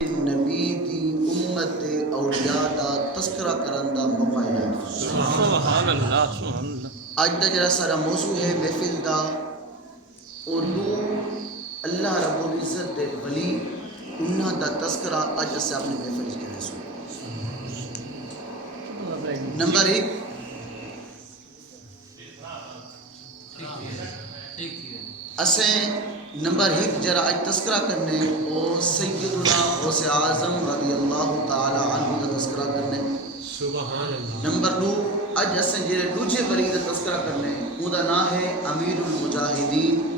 نبی دی امت اولیاء دا تذکرہ کرن دا موقع ہے۔ سبحان اللہ سبحان اللہ۔ اج دا جڑا سارا موضوع ہے محفل دا اردو اللہ رب العزت دے ولی انہاں دا تذکرہ اج اسے اپنی محفل وچ کرے سو۔ نمبر 1 اسیں نمبر 1 جرا اج تذکرہ کرنے او سیدنا غوث اعظم رضی اللہ تعالی عنہ دا تذکرہ کرنے۔ سبحان اللہ۔ نمبر 2 اج اسیں جڑے دوجے ولی دا تذکرہ کرنے او دا نام ہے امیر المجاہدین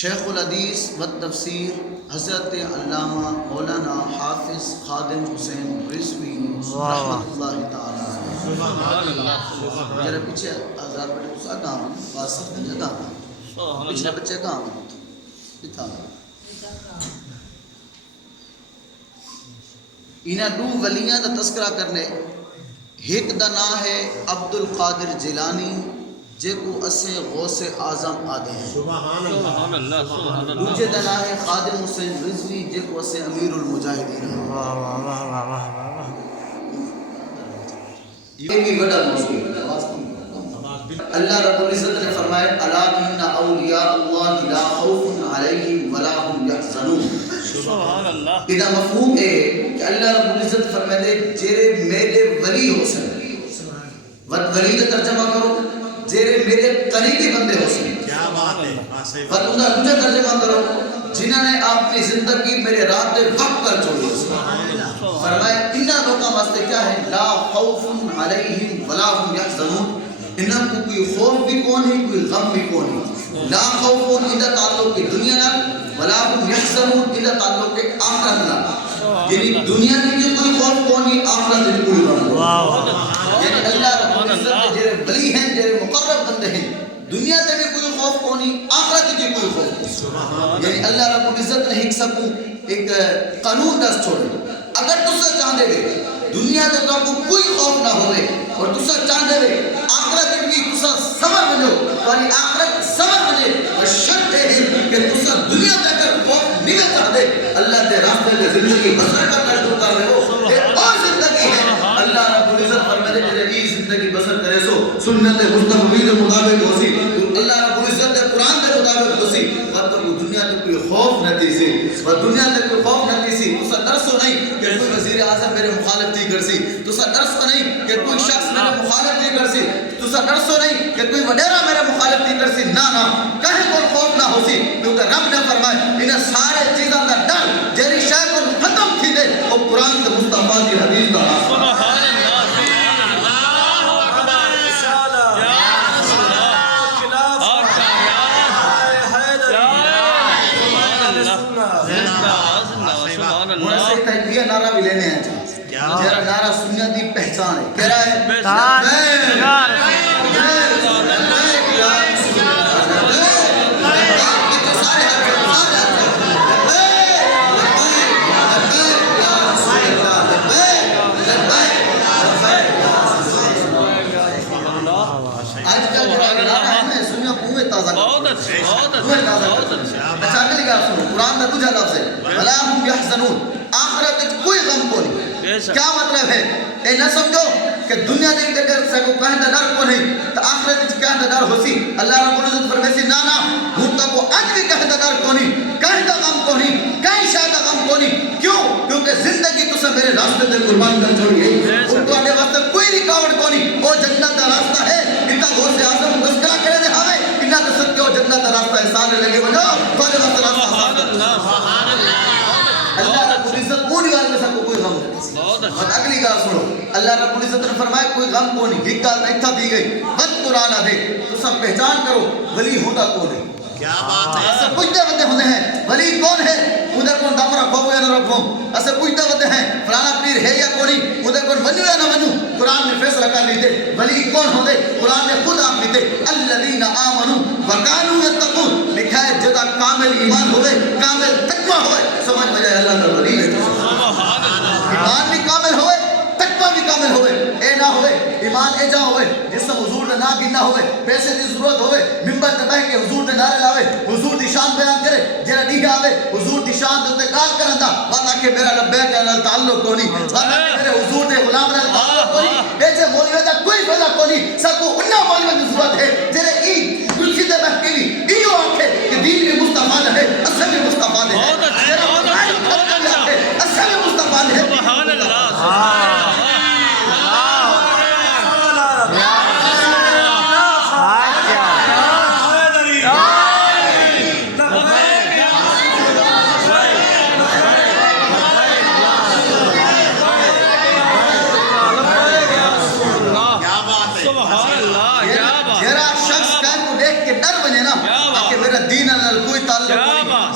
شیخ الحدیث و تفسیر حضرت علامہ مولانا حافظ خادم حسین رضوی رحمۃ اللہ تعالی علیہ۔ سبحان اللہ۔ جرا پیچھے آزاد بیٹھے تو گاؤں واسط دی جگہ پچھلے بچے گاؤں پتا انہاں دو ولیاں دا تذکرہ کرنے۔ ایک دا نام ہے عبد القادر جیلانی جے کو اسے غوث اعظم آدھے ہیں۔ سبحان اللہ۔ سبحان اللہ سبحان اللہ۔ دوجے دا نام ہے خادم حسین رضوی جے کو اسے امیر المجاہدین ہیں۔ یہ بھی بڑا موضوع ہے۔ اللہ رب العزت نے فرمایا الا ان اولیاء اللہ لا خوف علیہم ولا هم یحزنون۔ سبحان اللہ۔ ادا مفہوم ہے کہ اللہ رب العزت فرمائے جیرے میرے ولی ہو سن ولی کا ترجمہ کرو جیرے میرے قریبی بندے ہو سن۔ کیا بات ہے۔ فتنہ دوسرا ترجمہ کرو جنہوں نے اپنی زندگی میرے رات وقت پر چھوڑی۔ فرمایا انہاں لوگوں واسطے کیا ہے لا خوف علیہم ولا هم یحزنون۔ انہاں کو کوئی خوف بھی کون ہے کوئی غم بھی کون ہے۔ لا خوف اذا تعلق کی دنیا نال ولا هم یحزنون اذا تعلق کے آخرت نال۔ یعنی دنیا میں جو کوئی خوف کون ہے آخرت میں کوئی غم نہیں۔ یعنی اللہ رب العزت جڑے ولی ہیں جڑے مقرب بندے ہیں دنیا تے بھی کوئی خوف کون ہے آخرت میں کوئی خوف نہیں۔ یعنی اللہ رب العزت نے ایک سب ایک قانون دس چھوڑے اگر تسا چاہتے ہوئے دنیا تے تو کوئی خوف نہ ہوئے اور تسا چاہتے ہوئے آخرت بھی تسا صبر بنو والی آخرت صبر بنے اور شرط ہے کہ تسا دنیا تے اگر خوف نہیں چاہتے اللہ دے راستے میں زندگی بسر کرنا شروع کر رہے ہو یہ اور زندگی ہے۔ اللہ رب العزت فرماتے ہیں کہ زندگی بسر کرے سو سنت مصطفی کے مطابق ہوسی اللہ رب العزت کے قرآن کے مطابق ہوسی مطلب دنیا تے کوئی خوف نہ تھی سی اور دنیا تے کوئی خوف نہ تھی سی تسا ڈرسو نہیں کہ کوئی وزیر اعظم میرے مخالف تھی کرسی تسا ڈرسو نہیں کہ کوئی شخص میرے مخالف تھی کرسی تسا ڈرسو نہیں کہ کوئی وڈیرا میرے مخالف تھی کرسی نہ کہیں کوئی خوف نہ ہوسی کیونکہ رب نے فرمایا انہیں سارے چیزاں دا ڈر جیری شے کو ختم تھی دے وہ قرآن کے مصطفیٰ کی حدیث دا سبحان اللہ سبحان اللہ اکبر یا رسول اللہ خلاف سے تکبیر نعرہ بھی لینے ہیں جیرا نعرہ سنیہ دی پہچان ہے کہہ رہا ہے آج کل جو نعرہ ہے میں سنیہ پوئے تازہ بہت اچھے بہت پوئے اچھے تازہ بہت اچھے۔ اچھا اگلی گا سنو قرآن میں دوجہ لفظ ہے وَلَا هُمْ يَحْزَنُونَ آخرت وچ کوئی غم کو نہیں۔ کیا مطلب ہے اے نہ سمجھو کہ دنیا دے اگر سے کو کہندہ ڈر کو نہیں تو آخرت وچ کہندہ ڈر ہوسی اللہ رب العزت فرمائے نا ہوں تک کو اج بھی کہندہ ڈر کو نہیں کہندہ غم کو نہیں کہیں شاید غم کو نہیں کیوں کیونکہ زندگی تو سے میرے راستے تے قربان کر چھوڑی ہے اور تو آنے واسطے کوئی رکاوٹ کو نہیں وہ جنت کا راستہ ہے اتنا غور سے آزم تذکرہ کرے دے ہاوے اتنا تصد کے وہ جنت کا راستہ ہے سارے لگے بجو تو واسطے راستہ سبحان اللہ اللہ رب العزت پوری بات میں سب کو کوئی غم نہیں۔ بہت اچھا۔ اور اگلی گال سنو اللہ رب العزت نے فرمایا کوئی غم کو نہیں ایک گال اتھا دی گئی بد قرآن دے تو سب پہچان کرو ولی ہوتا کون ہے۔ کیا بات ہے۔ ایسے پوچھتے بندے ہوتے ہیں ولی کون ہے ادھر کون دم رکھو یا نہ رکھو ایسے پوچھتے بندے ہیں فلانا پیر ہے یا کون نہیں ادھر کون بنو یا نہ بنو قرآن نے فیصلہ کر لیتے ولی کون ہوتے قرآن نے خود آپ لیتے الذین آمنوا وکانوا یتقون لکھا ہے جدا کامل ایمان ہوئے کامل تقوی ہوئے سمجھ میں جائے اللہ کا ولی ہے۔ ایمان بھی کامل ہوئے تقوی بھی کامل کامل ہوئے اے نہ ہوئے ایمان اے جا ہوئے جسم حضور نے نہ گننا ہوئے پیسے دی ضرورت ہوئے منبر تے بیٹھ کے حضور دے نعرے لاوے حضور دی شان بیان کرے جڑا نہیں آوے حضور دی شان دے کار کرندا وعدہ کہ میرا لبیک نال تعلق کونی وعدہ کہ میرے حضور دے غلام نال تعلق کونی بیچے مولوی دا کوئی فائدہ کونی سب کو انہاں مولوی دی ضرورت ہے جڑے ای کرسی تے بیٹھ کے ایو آکھے کہ دین میں مصطفی ہے اصل میں مصطفی ہے بہت اچھا اصل میں مصطفی ہے سبحان اللہ سبحان اللہ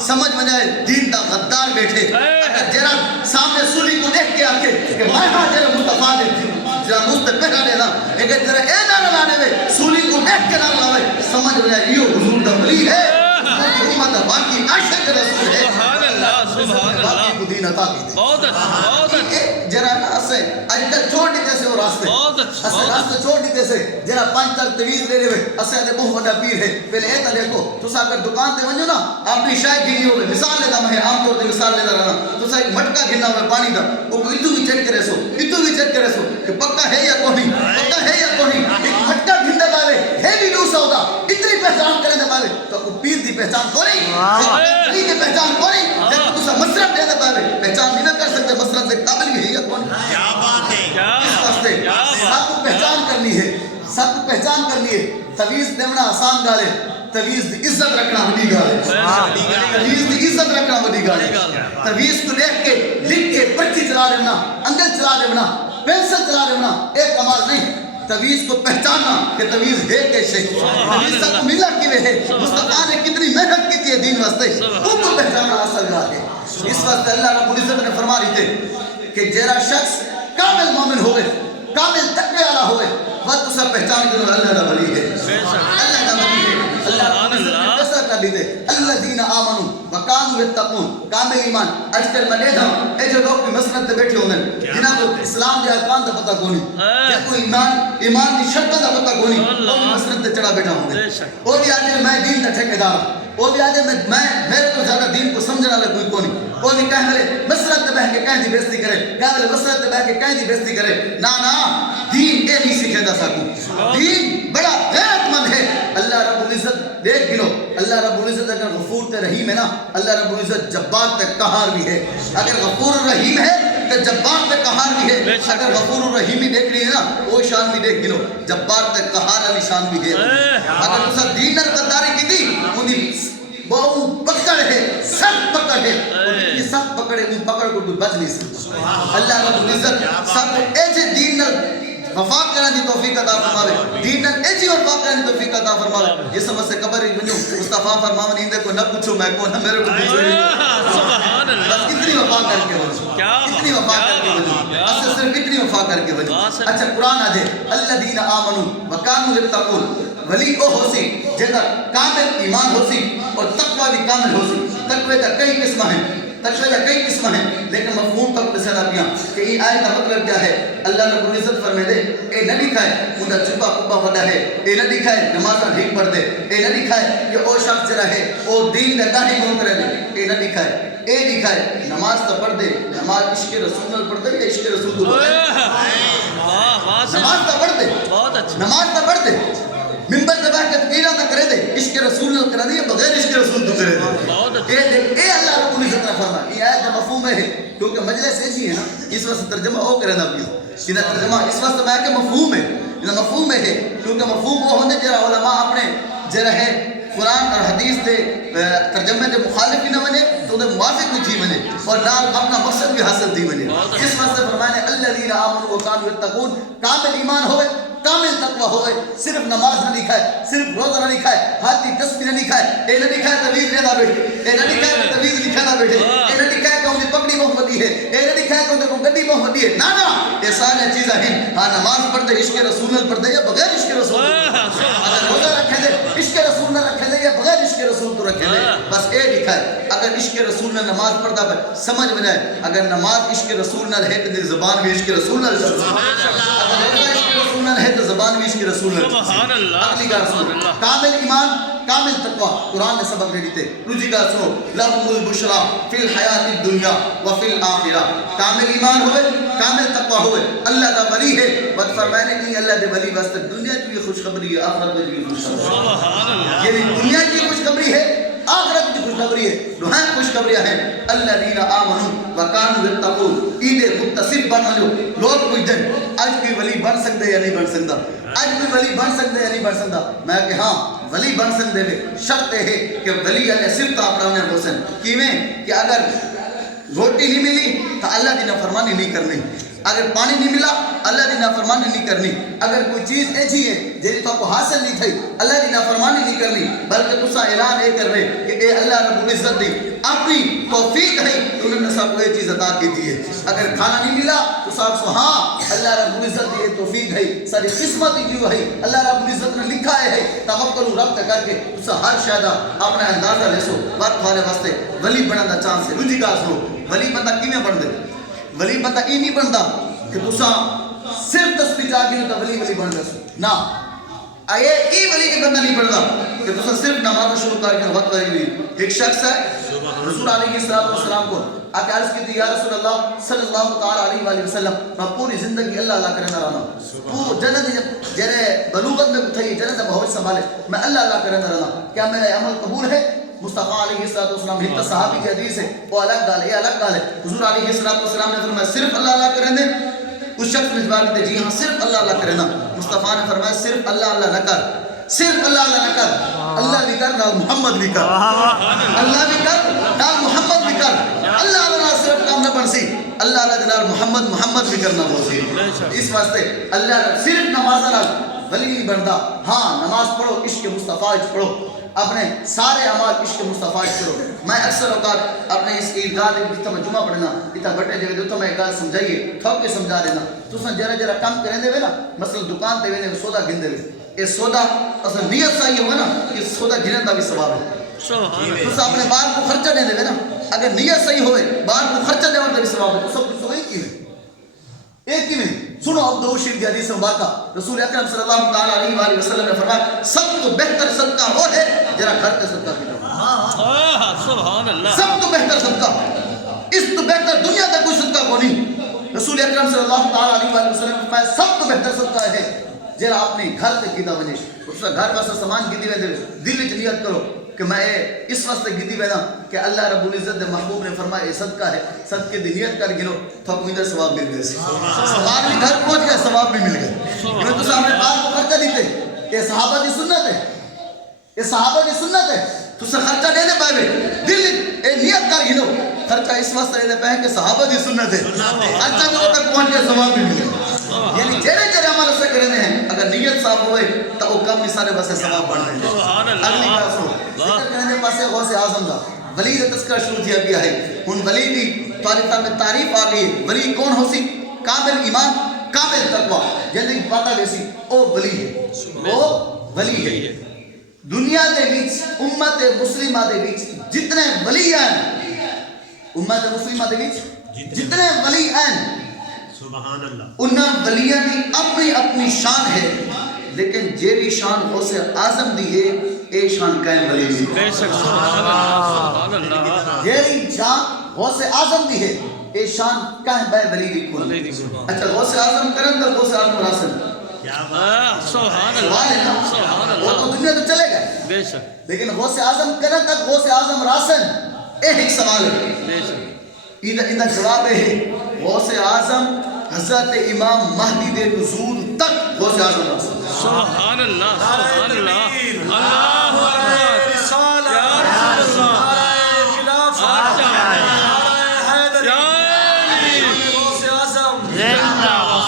سمجھ میں جائے دین دا غدار بیٹھے اگر جرا سامنے سولی کو دیکھ کے آکے کہ میں ہاں جرا مصطفیٰ دے جرا مصطفیٰ کا دینا اگر جرا اے نہ لانے میں سولی کو دیکھ کے نہ لاوے سمجھ میں جائے یہ حضور دا ولی ہے حکومت باقی عاشق رسول ہے سبحان اللہ سبحان اللہ باقی کو دین عطا کی دے بہت اچھا بہت اچھا جرا نا اسے اج کل چھوڑ دیتے سے وہ راستے بہت اچھا اسے راستے چھوڑ دیتے سے جرا پانچ تک تویز لے لے اسے دے بہت بڑا پیر ہے پہلے اے تا دیکھو تو سا اگر دکان تے ونجو نا آپ بھی شاید گھنی ہوئے مثال لیتا میں عام طور تے مثال لیتا رہنا تو سا ایک مٹکا گھننا ہوئے پانی دا وہ کو اتو بھی چیک کرے سو کہ پکا ہے یا کوئی پکا ہے یا کوئی ایک مٹکا گھن دے باوے ہے بھی لوس ہوگا اتنی پہچان کرے دے باوے تو کو پیر دی پہچان کوئی پیر دی پہچان کوئی جب تو سا مصرف دے دے باوے پہچان نہیں کر سکتے مصرف سے قابل بھی ہے یا کون کیا بات ہے اس واسطے سب کو پہچان کرنی ہے سب کو پہچان کرنی ہے تویز دیونا آسان گالے تویز دی عزت رکھنا بڑی گال ہے تویز دی عزت رکھنا بڑی گال ہے تویز کو دیکھ کے لکھ کے پرچی چلا دیونا انگل چلا دیونا پینسل چلا دیونا ایک کمال نہیں تویز کو پہچاننا کہ تویز ہے کیسے تویز سب کو ملا کیوے ہے مصطفیٰ نے کتنی محنت کی تھی دین واسطے ان کو پہچاننا اصل گال ہے اس واسطے اللہ رب العزت نے فرما رہی تھے کہ جیرا شخص کامل مومن ہوئے کامل تقوی والا ہوئے وہ تو سب پہچان کرو اللہ دا ولی ہے اللہ دا ولی ہے اللہ رب العزت نے فیصلہ کر دی تھے الذین آمنوا وکانوا یتقون کامل ایمان اج کل میں دیکھا ہوں اے جو لوگ بھی مسجد تے بیٹھے ہوندے جنہاں کو اسلام دے ارکان دا پتہ کونی یا کوئی ایمان دی شرطاں دا پتہ کونی وہ مسجد تے چڑھا بیٹھا ہوندے وہ بھی آدھے میں دین دا ٹھیکیدار وہ بھی آدھے میں میرے تو زیادہ دین کو سمجھنے والا کوئی کونی وہ بھی کہہ ملے مسجد تے بیٹھ کے کہیں دی بےزتی کرے کہہ ملے مسجد تے بیٹھ کے کہیں دی بےزتی کرے نا دین اے نہیں سکھے دا سکوں دین بڑا غیرت مند ہے اللہ رب العزت دیکھ گنو اللہ رب العزت اگر غفور تے رحیم ہے نا اللہ رب العزت جبار تے قہار بھی ہے اگر غفور الرحیم ہے تو جبار تے قہار بھی ہے اگر غفور الرحیم بھی دیکھ رہی ہے نا وہ شان بھی دیکھ گنو جبار تے قہار علی شان بھی ہے اگر تسا دین نر غداری کی دی انہی وہ پکڑ ہے سخت پکڑ ہے یہ سخت پکڑ ہے ان پکڑ کو کوئی بچ نہیں سکتا اللہ رب العزت سب کو ایسے دین نر وفا کرنے دی توفیق عطا فرماوے دین نر ایسی وفا کرنے دی توفیق عطا فرماوے یہ سمجھ سے قبر ہی بنو مصطفیٰ فرماوے نہیں دے کو نہ پوچھو میں کون ہے میرے کو پوچھو سبحان اللہ بس اتنی وفا کر کے بنو اتنی وفا کر کے بنو اصل صرف اتنی وفا کر کے بنو اچھا قرآن آجے الذین آمنوا وکانوا یتقون ولی او ہو سی جنہا کامل ایمان ہو سی اور تقوی بھی کامل ہو سی تقوی دا کئی قسم ہیں تقوی دا کئی قسم ہیں لیکن مفہوم تک پسنا پیا کہ یہ آیت کا مطلب کیا ہے اللہ رب العزت فرمے دے اے نہ دکھائے انہا چھپا کبا وڈا ہے اے نہ دکھائے نمازہ ڈھیک پڑھ دے اے نہ دکھائے کہ او شخص جرا ہے او دین دا داہی گون کرے دے اے نہ دکھائے اے دکھائے نماز تا پڑھ دے نماز عشق رسول پڑھ دے یا عشق رسول کو پڑھ دے نماز تا پڑھ دے نماز تا پڑھ دے منبر سے بیٹھ کے تقیرہ نہ کرے دے عشق رسول نہ کرے دے بغیر عشق رسول تو کرے دے اے اللہ رب العزت نے فرمایا یہ آیت کا مفہوم ہے کیونکہ مجلس ایسی ہے نا اس وقت ترجمہ ہو کرے نہ بھی کہ ترجمہ اس وقت میں کہ مفہوم ہے یہ مفہوم ہے کیونکہ مفہوم وہ ہونے جرا علماء اپنے جرا ہے قرآن اور حدیث دے ترجمے دے مخالف بھی نہ بنے تو دے موافق بھی تھی بنے اور نال اپنا مقصد بھی حاصل تھی بنے اس وقت فرمانے الذین آمنوا وکانوا یتقون کامل ایمان ہوئے کامل تقوی ہوئے صرف نماز نہ لکھائے صرف روزہ نہ لکھائے ہاتھی تسبیح نہ لکھائے اے نہ لکھائے تویز لینا بیٹھے اے نہ لکھائے تویز لکھانا بیٹھے اے نہ لکھائے کہ انہیں پکڑی محمدی ہے اے نہ لکھائے کہ انہیں گڈی محمدی ہے نا یہ سارے چیزیں ہیں ہاں نماز پڑھ دے عشق رسول پڑھ دے یا بغیر عشق رسول اگر روزہ رکھے دے عشق رسول نہ رکھے دے یا بغیر عشق رسول رکھے دے بس اے لکھا ہے اگر عشق رسول نے نماز پڑھتا ہے سمجھ میں جائے اگر نماز عشق رسول نہ ہے تو زبان بھی عشق رسول نہ چلتی اگر روزہ عشق رسول نہ ہے تو زبان بھی عشق رسول نہ چلتی سبحان اللہ اگلی گال سنو کامل ایمان کامل تقوی قرآن نے سبق دے دیتے روجی گال سنو لہم البشرا فی الحیات الدنیا وفی الآخرہ کامل ایمان ہوئے کامل تقوی ہوئے اللہ کا ولی ہے بات فرمائے نہیں اللہ دے ولی واسطے دنیا کی بھی خوشخبری ہے آخرت میں بھی خوشخبری ہے یعنی دنیا کی خوشخبری ہے آخرت کی خوشخبری ہے دوہاں خوشخبریاں ہیں الذین آمنوا وکانوا یتقون عید متصف بنو لوگ پوچھتے آج کوئی ولی بن سکتے یا نہیں بن سکتا آج کوئی ولی بن سکتے یا نہیں بن سکتا میں کہ ہاں ولی بن سکتے ہوئے شرط ہے کہ ولی علیہ صرف اپنا انہیں حسن کیویں کہ اگر روٹی نہیں ملی تو اللہ کی نافرمانی نہیں کرنی اگر پانی نہیں ملا اللہ کی نافرمانی نہیں کرنی اگر کوئی چیز ایسی ہے جیسے تو آپ کو حاصل نہیں تھی اللہ کی نافرمانی نہیں کرنی بلکہ تسا اعلان یہ کر رہے کہ اے اللہ رب العزت دی اپنی توفیق ہے تو انہوں نے سب کو یہ چیز عطا کی دی ہے اگر کھانا نہیں ملا تو صاحب سو ہاں اللہ رب العزت دی یہ توفیق ہے ساری قسمت جو ہے اللہ رب العزت نے لکھا ہے توکل رب کر کے تسا ہر شاید اپنا اندازہ لے سو وقت والے واسطے ولی بننے دا چانس ہے روجی کا سنو ولی بندہ کیویں بن دے ولی بندہ یہ نہیں بنتا کہ تسا صرف تسبیح چاہ کے تو ولی بن دے نا اے ای ولی کے بندہ نہیں بنتا کہ تسا صرف نماز شروع کر کے وقت ہوئی ایک شخص ہے رسول علیہ السلام کو آکے عرض کی تھی یا رسول اللہ صلی اللہ تعالی علیہ وآلہ وسلم میں پوری زندگی اللہ اللہ کرنا رہنا تو جنت جرے بلوغت میں کتھائی جنت بہت سنبھالے میں اللہ اللہ کرنا رہنا کیا میرا عمل قبول ہے مصطفیٰ علیہ السلام ہی صحابی کی حدیث ہے وہ الگ گال ہے یہ الگ گال ہے حضور علیہ السلام نے فرمایا صرف اللہ اللہ کریں دے اس شخص نے جواب دیتے جی ہاں صرف اللہ اللہ کریں نا مصطفیٰ نے فرمایا صرف اللہ اللہ نہ کر صرف اللہ اللہ نہ کر اللہ بھی کر نال محمد بھی کر اللہ بھی کر نال محمد بھی کر اللہ اللہ صرف کام نہ بن سی اللہ اللہ نال محمد بھی کرنا بہت سی اس واسطے اللہ صرف نماز نال ولی نہیں بنتا ہاں نماز پڑھو عشق مصطفیٰ پڑھو اپنے سارے اعمال عشق مصطفیٰ کرو میں اکثر اوقات اپنے اس عیدگاہ دے جتھا میں جمعہ پڑھنا اتنا بٹے جو تو میں گل سمجھائیے تھوک کے سمجھا دینا تو سن جرا جرا کم کریں دے نا مثلا دکان تے وینے سودا گن دے اے سودا اصل نیت صحیح ہوگا نا کہ سودا گنن دا بھی ثواب ہے تو اپنے بار کو خرچہ دے دے نا اگر نیت صحیح ہوئے بار کو خرچہ دے دا بھی ثواب ہے تو سب کچھ ہوئی کی ایک کی میں سنو اب دو شیر کی حدیث مبارکہ رسول اکرم صلی اللہ تعالی علیہ وآلہ وسلم نے فرمایا سب تو بہتر صدقہ وہ ہے جرا گھر کے صدقہ کیا سبحان اللہ سب تو بہتر صدقہ اس تو بہتر دنیا کا کوئی صدقہ کو نہیں رسول اکرم صلی اللہ تعالی علیہ وآلہ وسلم نے فرمایا سب تو بہتر صدقہ ہے جرا اپنے گھر سے کیتا وجے اس کا گھر کا سامان کیتی وے دل وچ نیت کرو کہ میں اس واسطے گدی وینا کہ اللہ رب العزت دے محبوب نے فرمایا یہ صدقہ ہے صدقے دی نیت کر گنو تو کوئی ادھر ثواب مل گئے ثواب بھی گھر پہنچ گیا ثواب بھی مل گیا میں تو سامنے بات کو خرچہ دیتے یہ صحابہ کی سنت ہے یہ صحابہ کی سنت ہے تو سے خرچہ دینے پائے دل اے نیت کر گنو خرچہ اس واسطے دینے پائے کہ صحابہ کی سنت ہے خرچہ بھی تک پہنچ گیا ثواب بھی مل گیا یعنی جڑے جڑے عمل سے کرنے ہیں اگر نیت صاف ہوئے تو وہ کم مثالے بس ثواب بڑھ رہے ہیں اگلی بات سنو ذکر کرنے پاسے غوث اعظم دا ولی کا تذکرہ شروع کیا گیا ہے ان ولی کی طالب میں تعریف آ گئی ولی کون ہو سی کامل ایمان کامل تقوی جنہیں پتہ ویسی او ولی ہے وہ ولی ہے دنیا دے وچ امت مسلمہ دے وچ جتنے ولی ہیں امت مسلمہ دے وچ جتنے ولی ہیں سبحان اللہ انہاں ولیاں دی اپنی اپنی شان ہے لیکن جیڑی شان غوث اعظم دی ہے اے شان قائم ولی دی بے شک سبحان اللہ جیڑی شان غوث اعظم دی ہے اے شان قائم بے ولی دی کون اچھا غوث اعظم کرن دا غوث اعظم راسل کیا بات سبحان سوال ہے نا سبحان وہ تو دنیا تو چلے گئے بے شک لیکن غوث اعظم کرن تک غوث اعظم راسل ایک سوال ہے بے شک ان کا جواب ہے غوث اعظم حضرت امام مہدی دے نزول تک غوث اعظم رسول سبحان اللہ سبحان اللہ اللہ اکبر رسالہ یا رسول اللہ خلافت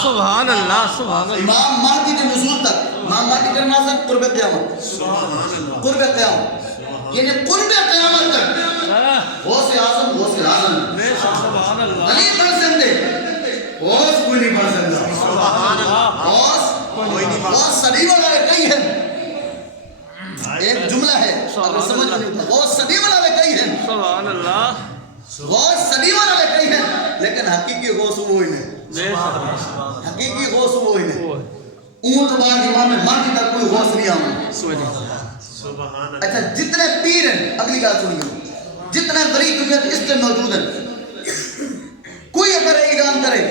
سبحان اللہ سبحان اللہ امام مہدی دے نزول تک امام مہدی کا نام قرب قیامت سبحان اللہ قرب قیامت یعنی قرب قیامت تک غوث اعظم بے شک سبحان اللہ نہیں بن سکتے غوث کوئی نہیں بن سکتا سبحان اللہ غوث کوئی نہیں بن سکتا غوث صلیبہ والے کئی ہیں ایک جملہ ہے اگر سمجھ نہیں ہوتا غوث صدی والا لے کئی ہیں سبحان اللہ غوث صدی والا لے کئی ہیں لیکن حقیقی غوث وہی نہیں حقیقی غوث وہی نہیں اونٹ بعد امام مہدی تک کوئی غوث نہیں آنا سبحان اللہ اچھا جتنے پیر ہیں اگلی بات سنیے جتنے ولی دنیا اس سے موجود ہیں کوئی اگر اعلان کرے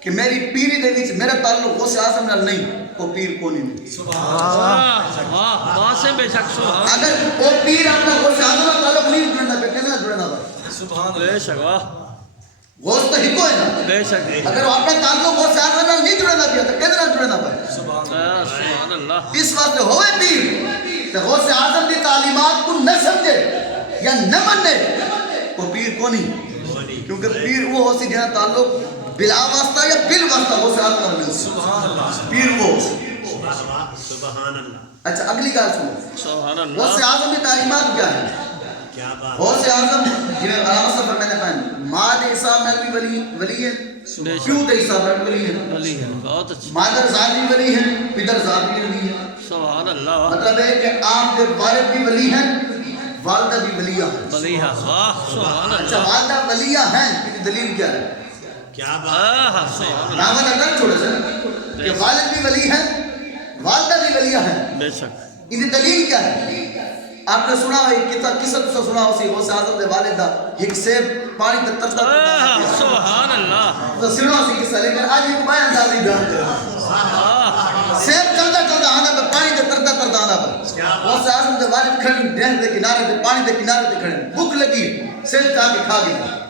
کہ میری پیری دے وچ میرا تعلق غوث اعظم نال نہیں وہ پیر کو نہیں واہ واہ بے شک سبحان اگر وہ پیر اپنا غوث اعظم نال تعلق نہیں جڑنا پہ کہنا جڑنا پہ سبحان بے شک واہ غوث تو ہکو ہے نا بے شک اگر وہ اپنا تعلق غوث اعظم نال نہیں جڑنا پیا تو کہنا جڑنا پہ سبحان اللہ اس واسطے ہوئے پیر کہ غوث اعظم کی تعلیمات کو نہ سمجھے یا نہ منے وہ پیر کو نہیں کیونکہ پیر وہ ہو سی جہاں تعلق بلا واسطہ یا بل واسطہ غوث اعظم نال مل سی پیر وہ ہو سی سبحان اللہ اچھا اگلی گل سنو سبحان اللہ غوث اعظم کی تعلیمات کیا ہے کیا بات غوث اعظم یہ علامہ صاحب میں نے کہا ماں عیسیٰ میں بھی ولی ہے کیوں تے عیسیٰ میں ولی ہے ولی ہے بہت اچھا مادر ذات بھی ولی ہے پدر ذات بھی ولی ہے سبحان اللہ مطلب ہے کہ آپ کے والد بھی ولی ہیں والدہ بھی ولیہ ہیں ولی ہے واہ سبحان اچھا اللہ والدہ ولیہ ہیں اس کی دلیل کیا ہے کیا بات سبحان دعوت اگر چھوڑے سے کہ والد بھی ولی ہیں والدہ بھی ولیہ ہیں بے شک ان کی دلیل کیا ہے آپ نے سنا ہے کتاب قصہ تو سنا ہو سی غوث اعظم دے والدہ ایک سیب پانی تے ترتا سبحان اللہ تو سنا سی قصہ لیکن آج ایک بیان اندازی بیان کرے سیب چلتا چلتا آنا پہ پانی تے ترتا ترتا آنا پہ غوث اعظم دے والد کھڑے نہر دے کنارے تے پانی دے کنارے تے کھڑے بھوک لگی سیب جا کے کھا گئے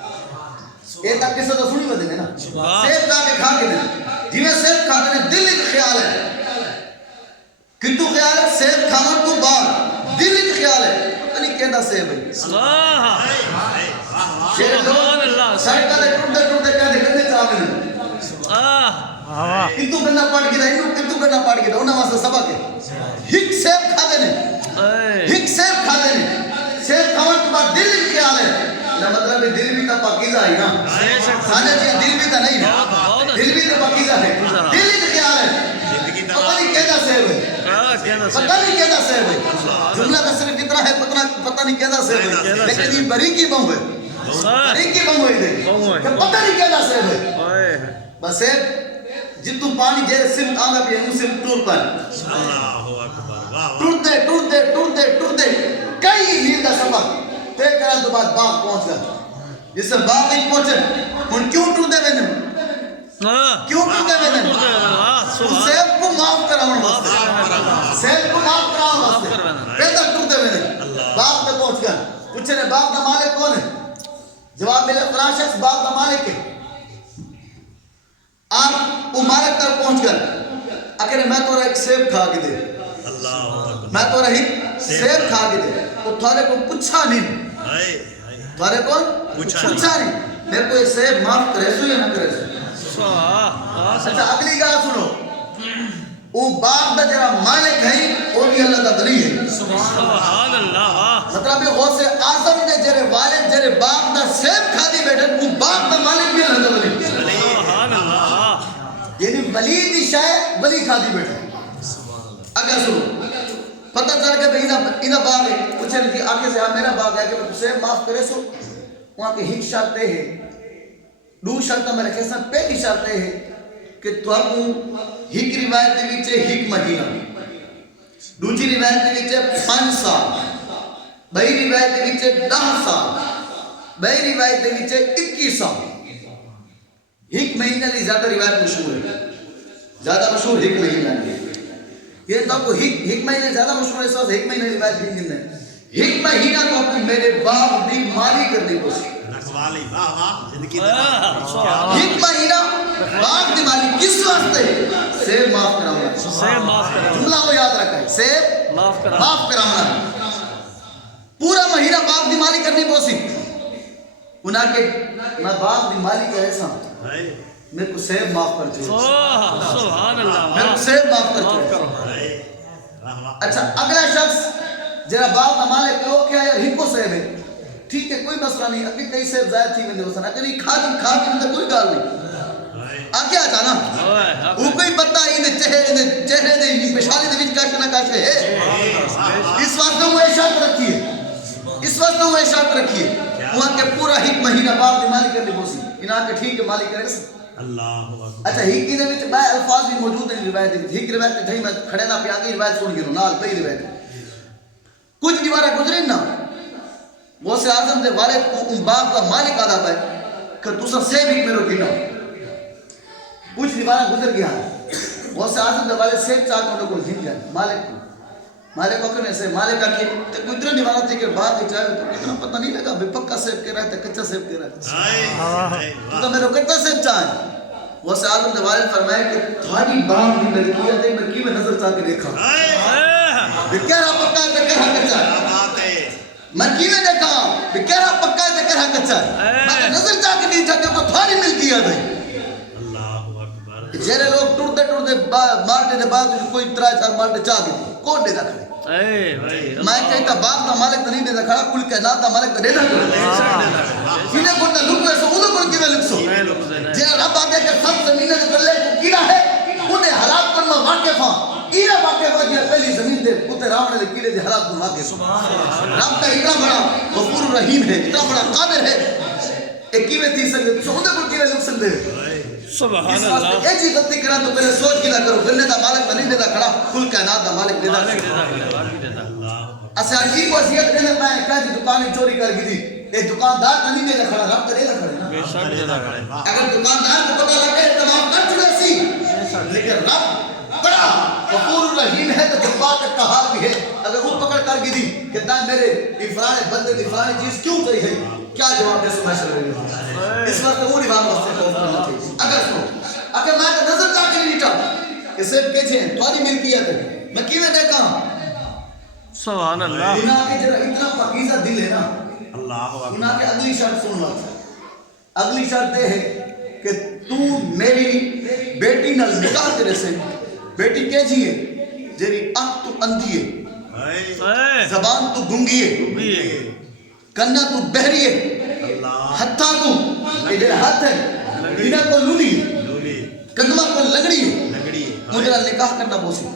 یہ تک قصہ تو سنی بدے نا سیب جا کے کھا گئے جی میں سیب کھاتے ہیں دل ایک خیال ہے کتو خیال ہے سیب کھانا تو بعد دل ایک خیال ہے پتہ نہیں کہنا سیب ہے اللہ شیر سبحان اللہ سڑکہ دے ٹوٹے ٹوٹے کہتے کہتے چاہتے ہیں کتو کرنا پڑ گیا انہوں کتو کرنا پڑ گیا انہوں واسطے سبق ہے ہک سیب کھاتے ہیں ہک سیب کھاتے ہیں سیب کھانا تو بعد دل ایک خیال ہے مطلب دل بھی تا پاکیزہ ہے نا سانے چیز دل بھی تا نہیں ہے دل بھی تا پاکیزہ ہے دل ایک خیال ہے پتہ نہیں کہنا سیب ہے پتہ نہیں کہنا سیب ہے جملہ کا صرف اتنا ہے پتہ نہیں کہنا سیب ہے لیکن یہ بریکی بہو ہے بریکی بہو ہے کہ پتہ نہیں کہنا سیب ہے بس سیب جتو پانی جیرے سمت آنا بھی ہے ان سمت ٹور پانی ٹورتے ٹورتے ٹورتے ٹورتے کئی میل کا سفر طے کرا تو بعد باغ پہنچ گیا جس سے باغ نہیں پہنچے ان کیوں ٹورتے وینے کیوں ٹورتے وینے سیب کو معاف کراؤں واسطے سیب کو معاف کراؤں واسطے پیدا ٹورتے وینے باغ پہ پہنچ گیا پوچھے نے باغ کا مالک کون ہے جواب ملے فلاں شخص باغ کا مالک ہے آپ وہ مالک تک پہنچ گئے اگر میں تو ایک سیب کھا کے دے میں تو رہی سیب کھا کے دے وہ تھارے کو پوچھا نہیں تھارے کو پوچھا نہیں میرے کو یہ سیب معاف کرے سو یا نہ کرے سو اچھا اگلی گاہ سنو وہ باغ دا جرا مالک ہے وہ بھی اللہ کا ولی ہے سبحان اللہ مطلب یہ غوث اعظم دے جرے والد جرے باغ دا سیب کھا دی بیٹھے وہ باغ دا مالک بھی اللہ کا ولی سبحان اللہ یعنی ولی دی شاید ولی کھا دی بیٹھے اگر سنو پتہ چل کے اینا باغ ہے پوچھے کہ آگے سے میرا باغ ہے کہ میں تسے معاف کرے سو وہاں کے ہک شرطے ہیں دو شرطہ میں رکھے سن پہلی شرطے ہیں کہ تو آپ ہک روایت دے وچے ہک مہینہ دوسری روایت دے وچے 5 سال بئی روایت دے وچے 10 سال بئی روایت دے وچے 21 سال ہک مہینہ لی زیادہ روایت مشہور ہے زیادہ مشہور ہک مہینہ ہے یہ تو آپ کو ہک مہینہ زیادہ مشہور ہے اس وقت ہک مہینہ روایت بھی نہیں ہے ہک مہینہ تو اپنی میرے باپ دی مالی کرنے کو سی ہک مہینہ باپ دی مالی کس واسطے سیب معاف کراؤنا جملہ وہ یاد رکھا ہے سیب معاف کراؤنا پورا مہینہ باپ دی مالی کرنے کو سی انہاں کے میں باپ دی مالی کرے سا میرے کو سیب معاف کر چھوڑ سبحان اللہ میرے کو سیب معاف کر چھوڑ اچھا اگلا شخص جرا باپ کا مالک کہو کیا یار ہکو سیب ہے ٹھیک ہے کوئی مسئلہ نہیں ابھی کئی سیب زائد تھی میں نے بسنا کہ نہیں کھا کے اندر کوئی گال نہیں آگے آ جانا وہ کوئی پتہ انہیں چہرے دے پشالی دے وچ کاش نہ کاش ہے اس واسطے وہ اشارت رکھیے اس واسطے وہ اشارت رکھیے وہاں کے پورا ایک مہینہ بعد مالی کرنے بوسی انہاں کے ٹھیک ہے مالی کرے اللہ اکبر اچھا ہی کی دے وچ بے الفاظ بھی موجود ہیں روایت دی ہی روایت تے میں کھڑے نہ پیا کے روایت سن گئے نال پئی روایت کچھ دیوارہ گزرے نا وہ سے اعظم دے والد کو ان باغ کا مالک آدھا پائے کہ تسا سیب ایک میرے گنا کچھ دیوارہ گزر گیا وہ سے اعظم دے والد سیب چاہ کو کو گھن گیا مالک کو کہنے سے مالک کا کہ کوئی اتنا دیوارہ تھی کہ باغ کی چاہے تو اتنا پتہ نہیں لگا بے پکا سیب کہہ رہا ہے کچا سیب کہہ رہا ہے تو میرے کچا سیب چاہے وہ سے اعظم دے والد فرمائے کہ تھاری باغ کی ملکیت ہے میں کی میں نظر چاہ کے دیکھا کہہ رہا پکا ہے کہہ رہا کچا ہے میں کیویں دیکھا کہ کہہ رہا پکا ہے کہہ رہا کچا ہے میں نظر چاہ کے نہیں چاہتے کو تھاری ملکیت ہے اللہ اکبر جیرے لوگ ٹوٹتے ٹوٹتے مارٹے دے بعد کوئی 3-4 مارٹے چاہ گئے کون دے دا کھڑے میں کہتا باپ دا مالک نہیں دے دا کھڑا کل کائنات دا مالک دے دا کھڑا کینے کو تا لکھ ویسو انہوں کو کیویں لکھ سو جیرے رب آگے کہ سب زمینہ دے کر لے کیڑا ہے انہیں حالات پر میں واقف ہاں ایرا واقف ہاں جیرے پہلی زمین دے کتے راونے دے کیڑے دے حالات پر واقف رب کا اتنا بڑا غفور رحیم ہے اتنا بڑا قادر ہے ایک کیویں تھی سکتے تو انہوں کو کیویں لکھ سکتے سبحان اللہ ایک چیز غلطی کرا تو پہلے سوچ کے نہ کرو گلنے دا مالک نہیں دے دا کھڑا کل کائنات دا مالک دے دا کھڑا اسے عجیب وصیت دینے پائے کہا جی دکانی چوری کر گئی تھی ایک دکاندار نہیں دے دا کھڑا رب تو دے دا کھڑا اگر دکاندار کو پتہ لگے تمام کر چکے سی لیکن رب بڑا غفور رحیم ہے تو جب بات کہا بھی ہے اگر وہ پکڑ کر گئی تھی کہ دائیں میرے افرانے بندے دی افرانے چیز کیوں صحیح ہے کیا جواب دے سو میں شروع رہی اس وقت وہ دیوان واسطے خوف کرنا تھی اگر سو اگر میں نظر چاہ کے نہیں لیٹا کہ صرف کہتے ہیں تمہاری ملکیت ہے میں کیویں دیکھا سبحان اللہ گناہ کے جرا اتنا پاکیزہ دل ہے نا اللہ اکبر گناہ کے اگلی شرط سن لو اگلی شرط یہ ہے کہ تو میری بیٹی نال نکاح کرے سے بیٹی کیسی ہے جیری آنکھ تو اندھی ہے زبان تو گنگی ہے کنا تو بہری ہے ہتھا تو یہ ہاتھ ہے انہیں کو لولی کدمہ کو لگڑی ہے مجھے نکاح کرنا بوسی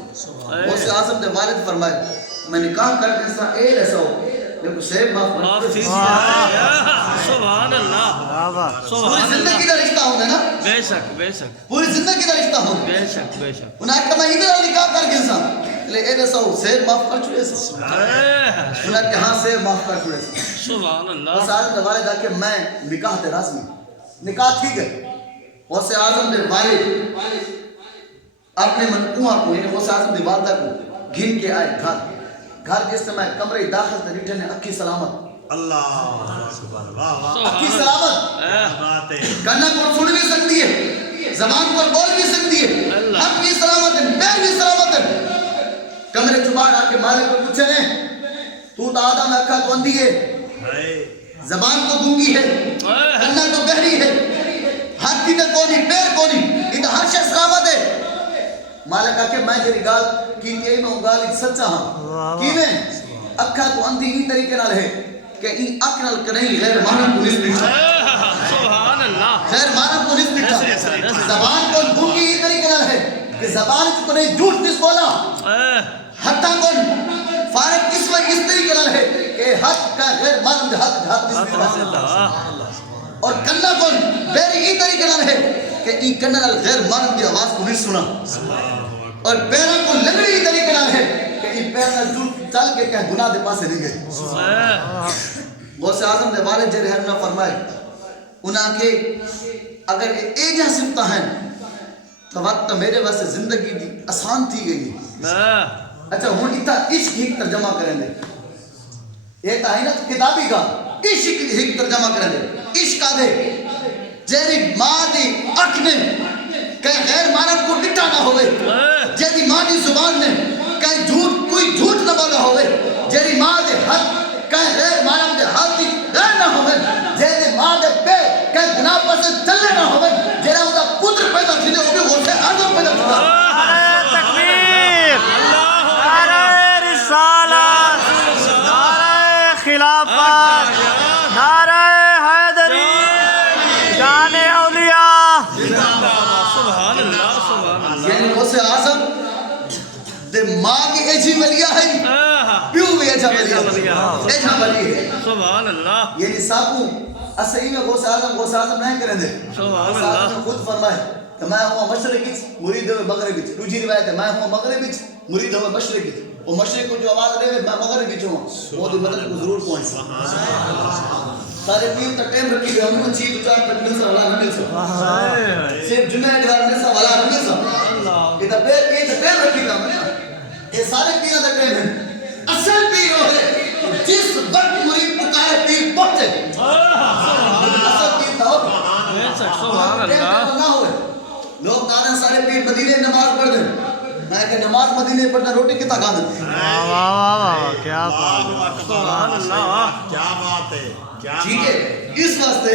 بوسی آزم دے والد فرمائے میں نکاح کر کے سا اے ایسا ہو لیکن سیب معاف سبحان اللہ پوری زندگی دا رشتہ ہوگا نا بے شک بے شک پوری زندگی دا رشتہ ہوگا بے شک بے شک انہیں کہا میں ادھر نکاح کر کے سا لے اے ایسا ہو سیب معاف کر چکے سا انہیں کہا سیب معاف کر چکے سا سبحان اللہ بس آزم دے والد آکے میں نکاح دے رازمی نکاح ٹھیک ہے وہ سے آزم دے والد اپنے منقوہ کو یعنی وہ سے آزم دے والدہ کو گھن کے آئے گھر جس سمے کمرے داخل تے ریٹھے نے اکھی سلامت اللہ اکبر واہ واہ اکھی سلامت بات ہے کنا کو سن بھی سکتی ہے زبان پر بول بھی سکتی ہے حق بھی سلامت ہے پیر بھی سلامت ہے کمرے چبار آ کے مالک کو پوچھے نے تو تو آدم اکھا تو اندھی ہے زبان تو گونگی ہے کنا تو بہری ہے ہاتھ کی کونی پیر کونی یہ ہر شخص سلامت ہے مالک آکے میں جری گال کی تیئی میں گال ایک سچا ہاں کی میں اکھا تو اندھی ہی طریقے نال ہے کہ این اکھ نال کنہیں غیر محرم کو نسبت سبحان اللہ غیر محرم کو نسبت زبان کو گونگی ہی طریقے نال ہے کہ زبان کو نہیں جھوٹ نس بولا حتیٰ کون فارق اس وقت اس طریقے نال ہے کہ حق کا غیر محرم دے حق نسبت اور کنہ کون بیری ہی طریقے نال ہے کہ این کنہ نال غیر محرم دی آواز کو نہیں سنا اور پیروں کو لگڑی طریقے نال ہے کہ این پیر نال جھوٹ چل کے کہ گناہ دے پاسے نہیں گئے غوث اعظم دے والد جے رحم نہ فرمائے انہاں کے اگر ایک جہاں صفتہ ہیں تو وقت میرے واسطے زندگی دی آسان تھی گئی اچھا ہون اتنا عشق ہی ترجمہ کریں دے یہ تا ہے نا کتابی کا عشق ہی ترجمہ کریں دے عشق آدھے جیری ماں دی اکھ نے کہیں غیر مانب کو ڈٹا نہ ہوئے جیری ماں دی زبان نے کہیں جھوٹ کوئی جھوٹ نہ بولا ہوئے جیری ماں دے حق کہیں غیر مانب دے حق دی غیر نہ ہوئے جیری ماں دے پہ کہیں گناہ پر سے چلے نہ ہوئے جیرا ہوتا پتر پیدا تھی دے وہ بھی غوث اعظم پیدا تھی نعرہ تکبیر نعرہ رسالت نعرہ خلافت نعرہ حیدری جان اولیاء سبحان اللہ سبحان اللہ یعنی غوث اعظم دے ماں کی ایجھی ولیہ ہے پیو بھی ایجھا ولیہ ایجھا ولیہ ہے سبحان اللہ یعنی ساکو اصحیح میں غوث اعظم نہیں کریں دے غوث اعظم نے خود فرمائے کہ میں ہوں مشرق مرید ہوئے مغرب دوسری روایت ہے میں ہوں مغرب مرید ہوئے مشرق وہ مشرق کو جو آواز دے میں مغرب ہوں وہ تو مطلب کو ضرور پہنچ سارے پیر تک ٹائم رکھی گئے ہم چیز چار تک مل سا والا نہ مل سا صرف جمعہ دیوار مل سا والا نہ مل سا یہ تک ٹائم رکھی گئے یہ سارے پیروں تک ٹائم ہیں اصل پیر ہو ہے جس وقت مرید پکائے پیر پہنچے اصل پیر تھا ہو سبحان اللہ نہ ہوئے لوگ کہتے ہیں سارے پیر مدینے نماز پڑھ دیں میں کہ نماز مدینے پڑھنا روٹی کتا کھا دیتے کیا بات سبحان اللہ کیا بات ہے ٹھیک ہے اس واسطے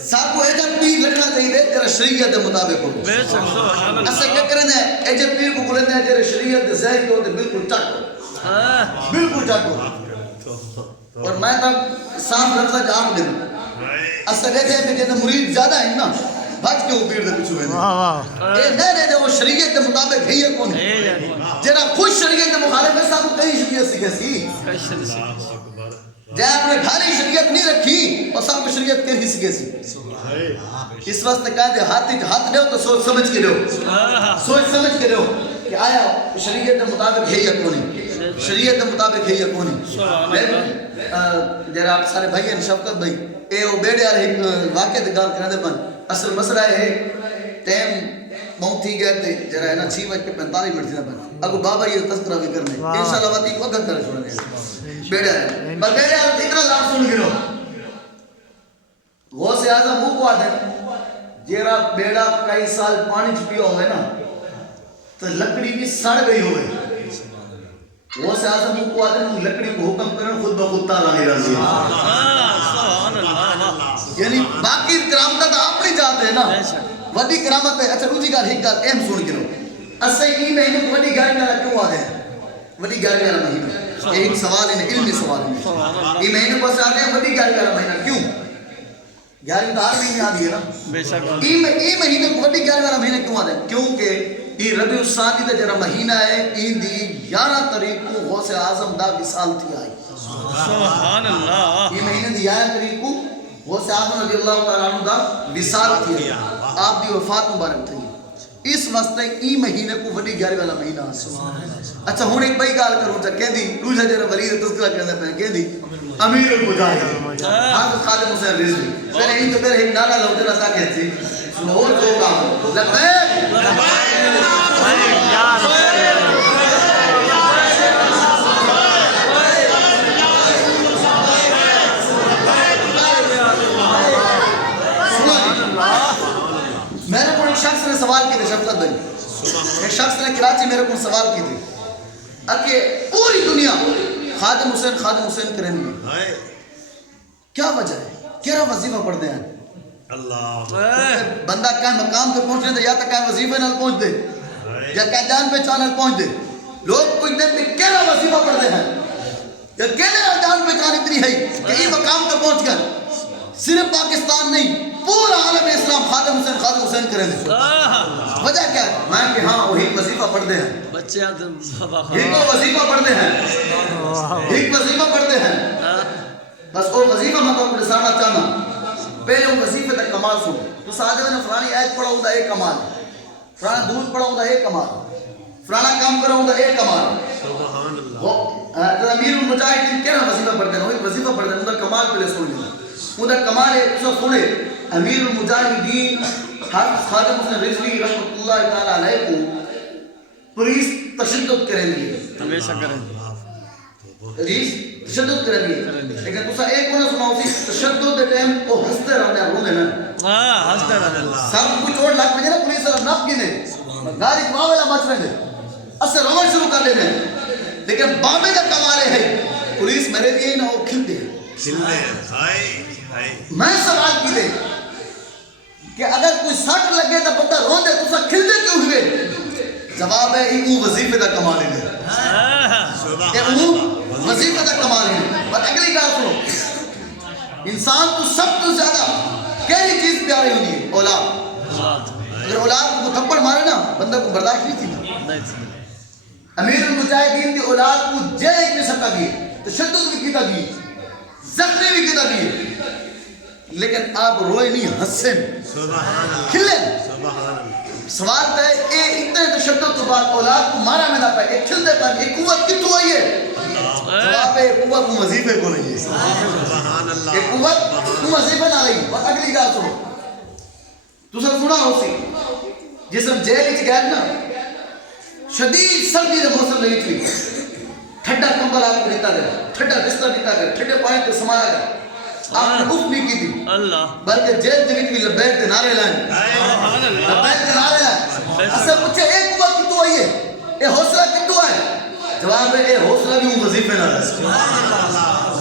سب کو ایجا پیر رکھنا چاہیے تیرا شریعت مطابق ہو بے شک سبحان اللہ ایسا کیا کرنا ہے ایجا پیر کو بولنے ہیں تیرا شریعت ظاہر کو بالکل ٹک بالکل ٹک ہو اور میں تب صاف لفظ جاب دے دوں ایسا کہتے ہیں کہ مرید زیادہ ہیں نا بھج کے وہ پیر دے کچھ ہوئے نہیں وہ شریعت کے مطابق ہے یہ کون جنہا خوش شریعت کے مخالف ہے صاحب کئی شریعت سکھے سی جہاں اپنے ڈھالی شریعت نہیں رکھی اور صاحب کو شریعت کر ہی سکھے سی اس وقت کہا دے ہاتھ دے تو سوچ سمجھ کے لو سوچ سمجھ کے لو کہ آیا شریعت کے مطابق ہے یا کون شریعت کے مطابق ہے یا کون جرا آپ سارے بھائی ہیں شفقت بھائی اے وہ بیڑے آ رہے واقعہ دے گال کرنے دے بن اصل مسئلہ ہے ٹائم بہت ہی گئے تھے جرا ہے نا 6:45 منٹ تھی نا بن اگو بابا یہ تذکرہ بھی کرنے انشاءاللہ واتی کو وقت کرے چھوڑنے بیڑے آ رہے پر بیڑے آ رہے اتنا لام سن گرو غوث اعظم وہ کو آدھے جیرا بیڑا کئی سال پانی چپیا ہوئے نا تو لکڑی بھی سڑ گئی ہوئے غوث اعظم وہ کو آدھے لکڑی کو حکم کرنے خود بخود تعالیٰ نہیں رضی یعنی باقی کرامت تو آپ نہیں جاتے ہیں نا وڈی کرامت ہے اچھا روزی گال ایک گال اہم سن گرو اسے ای مہینے کو وڈی گاڑی میرا کیوں آدھے ہیں وڈی گاڑی میرا مہینہ یہ ایک سوال ہے علمی سوال ہے ای مہینے کو سے آتے ہیں وڈی گاڑی میرا مہینہ کیوں 11 تو ہر مہینے آدھی ہے نا ای مہینے کو وڈی گاڑی میرا مہینہ کیوں آدھے ہیں کیونکہ یہ ربیع الثانی دا جرا مہینہ ہے این دی 11 تاریخ کو غوث اعظم دا وصال تھی آئی سبحان اللہ یہ مہینے دی 11 تاریخ کو غوث اعظم رضی اللہ تعالیٰ عنہ دا وصال تھی آئی آپ دی وفات مبارک تھی اس واسطے ای مہینے کو وڈی 11 والا مہینہ ہے اچھا ہون ایک بھائی گال کروں چاہ کہہ دی روزہ جرا ولید تذکرہ کرنے پہ کہہ دی امیر المجاہد حافظ خادم حسین رضوی پھر این تو پھر ایک نانا لوگ جرا سا کہتی سنور کو گا لبیک میرے کو ایک شخص نے سوال کی تھی شفقت بھائی ایک شخص نے کراچی میرے کو سوال کی تھی کہ پوری دنیا خادم حسین کریں گے کیا وجہ ہے کیا وظیفہ پڑھ دے ہیں اللہ بندہ کہیں مقام پہ پہنچنے دے یا تو کہیں وظیفہ نال پہنچ دے یا کہیں جان پہچان نال پہنچ دے لوگ کچھ دن میں کیا وظیفہ پڑھ دے ہیں یا کہنے جان پہچان اتنی ہے کہ یہ مقام پہ پہنچ کر صرف پاکستان نہیں پورا عالم اسلام خادم حسین کریں گے وجہ کیا ہے میں کہ ہاں وہی وظیفہ پڑھ دے ہیں بچے ایک وظیفہ پڑھتے ہیں ایک وظیفہ پڑھتے ہیں بس وہ وظیفہ میں تو اپنے سامنا چاہنا پہلے وہ وظیفے تک کمال سن تو سادے میں نے فلانی آیت پڑھا ہوں دا ایک کمال فلانا دودھ پڑھا ہوں دا ایک کمال فلانا کام کرا ہوں دا ایک کمال امیر المجاہدین کیا وظیفہ پڑھتے ہیں وہی وظیفہ پڑھتے ہیں ان کا کمال پہلے سن لینا ان کا کمال ہے اسے سنے امیر المجاہدین حافظ خادم حسین رضوی رحمت اللہ تعالیٰ علیہ کو پولیس تشدد کریں گے ہمیشہ کریں پولیس تشدد کریں گے لیکن تسا ایک ہونا سنا ہوتی تشدد دے ٹائم وہ ہستے رہتے ہیں رونے نا ہستے رہتے ہیں سب کچھ اور لگ بجے نا پولیس صرف نپ گینے گاڑی کماویلا مچ رہے ہیں اسے رومن شروع کر دینے لیکن بامے کا کمالے ہے پولیس میرے لیے ہی نہ وہ کھلتے ہیں میں سوال کی دے کہ اگر کوئی سٹ لگے تو بندہ رون دے تسا کھلتے کیوں ہوئے جواب ہے وہ وظیفے دا کمال ہے کہ وہ وظیفے دا کمال ہے بات اگلی کہا سنو انسان تو سب تو زیادہ کیلی چیز پیاری ہونی ہے اولاد اگر اولاد کو تھپڑ مارے نا بندہ کو برداشت نہیں تھی. امیر المجاہدین کی اولاد کو جیل میں سٹا گئی, تشدد بھی کیتا گئی, زخمی بھی کیتا گئی, لیکن آپ روئے نہیں, ہنسے کھلے. سوال تھا اے اتنے تشدد تو بعد اولاد کو مارا میں نہ پائے, ایک کھلتے پائے, ایک قوت کتوں آئی ہے؟ جواب ہے قوت کو وظیفے کو نہیں ہے, ایک قوت کو وظیفے نہ رہی. اور اگلی گا سنو, تو سب سنا ہو سی جسم جیل اچ گئے نا, شدید سردی دے موسم نہیں تھی, ٹھنڈا کمبل آپ کو دیتا گیا, ٹھنڈا بستر دیتا گیا, ٹھنڈے پانی پہ سمایا گیا, آپ نے اف نہیں کی تھی, بلکہ جیل دے وچ بھی لبیک دے نعرے لائیں, لبیک دے نعرے لائیں. اسے پوچھے ایک قوت کتوں آئی ہے, اے حوصلہ کتوں آئے؟ جواب ہے اے حوصلہ بھی ہوں وظیفے نہ رہے,